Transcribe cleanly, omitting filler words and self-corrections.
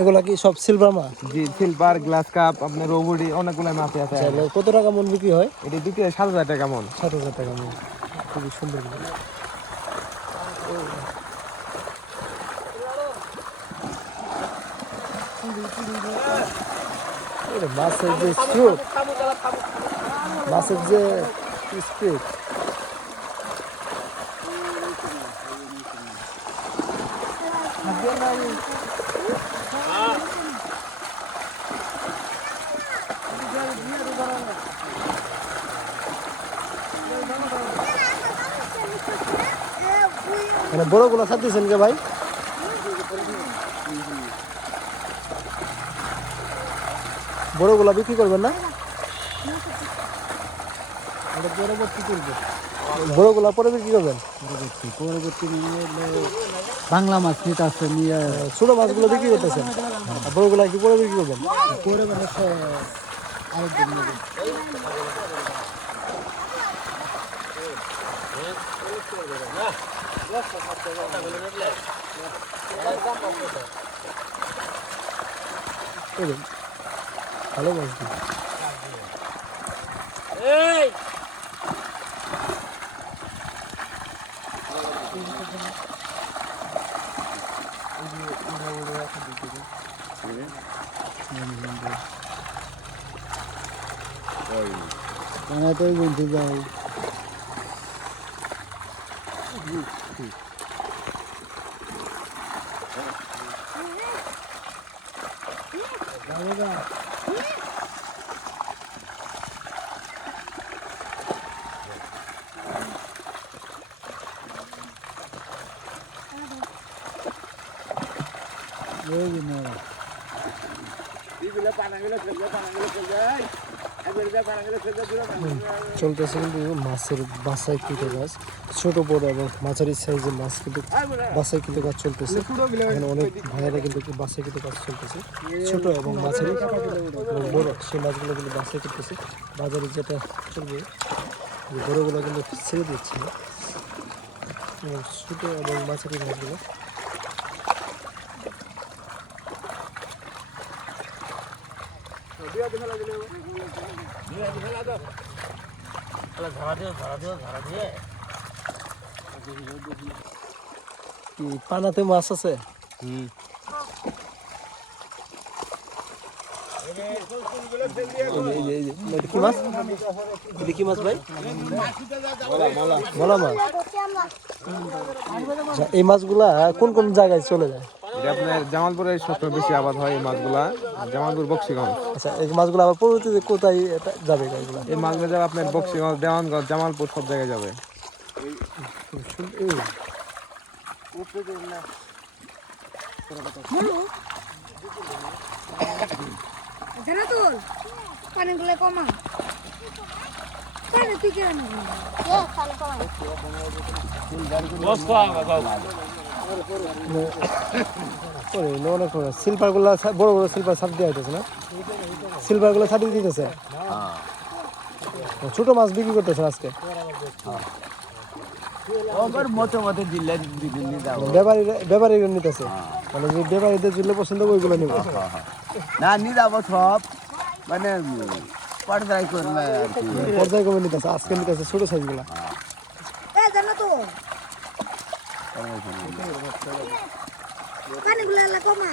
এগুলা কি সব সিলভার মাছ? জি, সিলভার, গ্লাস কাপ, আপনার রৌবড়ি অনেকগুলো মাছ আছে। কত টাকা মন বিক্রি হয়? এটি বিক্রি হয় 7,000 টাকা মন। 7,000 টাকা মন, খুবই সুন্দর। মাছের যে স্রোত, মাছের যে স্পিড, মানে বড়গুলো ছাড়তেছেন কে ভাই? বড়গুলা বিক্রি করবেন না? বড়গুলা পরে বিক্রি করবেন? পরবর্তী বাংলা মাছ নিতে আসছে নিয়ে ছোট মাছগুলো বিক্রি করতেছেন, আর বড়গুলা কি পরে বিক্রি করবেন? পরে মানে আরেকদিন নেবে। ভালো মাছ দিই। তো বলতে যাই চলতেছে কিন্তু মাছের বাসায় কিন্তু গাছ, ছোট বড় এবং মাঝারি সাইজের মাছ কিন্তু বাসায় কিন্তু গাছ চলতেছে। এখানে অনেক ভাইয়েরা কিন্তু বাসায় কিন্তু গাছ চলতেছে, ছোট এবং মাঝারি এবং বড় সেই মাছগুলো কিন্তু বাসায় করতেছে। বাজারে যেটা চলবে বড়গুলো কিন্তু ছেড়ে দিচ্ছে, এবং ছোট এবং মাঝারি মাছগুলো কি পানাতে মাছ আছে? কি মাছ? এটা কি মাছ ভাই? ভোলা মাছ। এই মাছগুলা কোন কোন জায়গায় চলে যায়? এটা আপনার জামালপুরে সবচেয়ে বেশি আবাদ হয় এই মাছগুলা, জামালপুর, বক্সিগঞ্জ। আচ্ছা, এই মাছগুলো আবার পরবর্তীতে কোথায় যাবে? এই মাছগুলো যাবে আপনার বক্সিগঞ্জ, দেওয়ানগঞ্জ, জামালপুর সব জায়গায় যাবে। পানিগুলো কমা পানি তুই কেন সিলভার গুলা বড় বড় সিলভার ছাড় দেওয়া হইতেছে না? সিলভার গুলো ছাড়িয়ে দিতেছে, ছোট মাছ বিক্রি করতেছে আজকে। ব্যাপারীরা নিতেছে, মানে যে ব্যাপারীদের যেগুলো পছন্দ ওইগুলো নিব না নি যাবো সব মানে পর্যায়ক্রমে পর্যায়ক্রমে নিতেছে। আজকে নিতেছে ছোট সাইজ গুলা। জানো তো পানিগুলো কমা